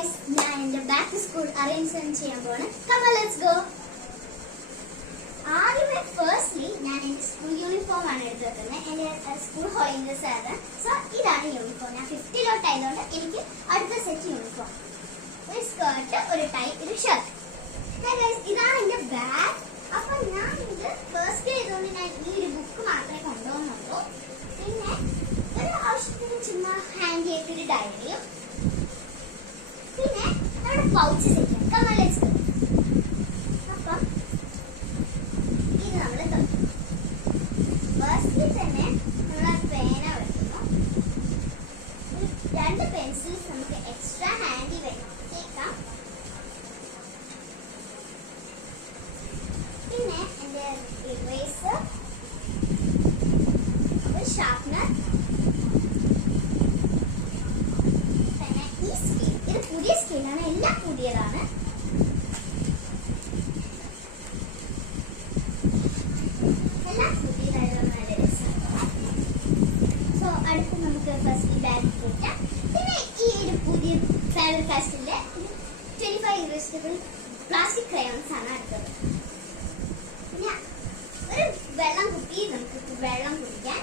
boys, ഞാൻ എൻ്റെ back to school arrangement ചെയ്യാൻ പോവാണ്. Come on, let's go. ആദ്യമേ ഫസ്റ്റ്ലി ഞാൻ എൻ്റെ സ്കൂൾ യൂണിഫോം ആണ് എടുത്ത് വെക്കുന്നത്. എൻ്റെ സ്കൂൾ ഹോയിങ് ഡ്രസ് ആണ്. സോ ഇതാണ് യൂണിഫോം. ഞാൻ 50 ആയതുകൊണ്ട് എനിക്ക് അടുത്ത സെറ്റ് യൂണിഫോം, ഒരു സ്കേർട്ട്, ഒരു ടൈ, ഒരു ഷർട്ട്. ഇതാണ് എൻ്റെ ബാഗ്. അപ്പൊ ഞാൻ ഇത് ഫസ്റ്റ് ചെയ്തുകൊണ്ട് ഞാൻ ഈ ഒരു ബുക്ക് മാത്രമേ കൊണ്ടുപോകുന്നുള്ളൂ. പിന്നെ ഒരു ആവശ്യത്തിന് ചുമ്മാ ഹാൻഡ് ചെയ്തൊരു ഡയറിയും, പിന്നെ നമ്മുടെ പൗച്ച് സെറ്റ് ചെയ്യാം. Come on, let's go. അപ്പം ഇത് നമ്മൾ ഫസ്റ്റിൽ തന്നെ നമ്മൾ പേന വെക്കുന്നു. 2 പെൻസിൽസ് നമുക്ക് എക്സ്ട്രാ ഹാൻഡിൽ വെക്കാം. പിന്നെ എൻ്റെ ഇറേസർ, ഒരു ഷാർപ്നർ, പിന്നെ ഈ സ്കെയിൽ. ഇത് പുതിയ സ്കെയിലാണ്, എല്ലാം പുതിയതാണ്. എല്ലാം പുതിയതായതുകൊണ്ട് നല്ല രസമാണ്. സോ അടുത്ത് നമുക്ക് ഫസ്റ്റ് ബാഗ് വെക്കാം. പിന്നെ ഈ ഒരു പുതിയ ഫേവർ കാസ്റ്റിന്റെ 25 ഇറേസബിൾ പ്ലാസ്റ്റിക് ക്രയോൺസ് ആണ് അടുത്തത്. പിന്നെ ഒരു വെള്ളം കുപ്പി, നമുക്ക് വെള്ളം കുടിക്കാൻ.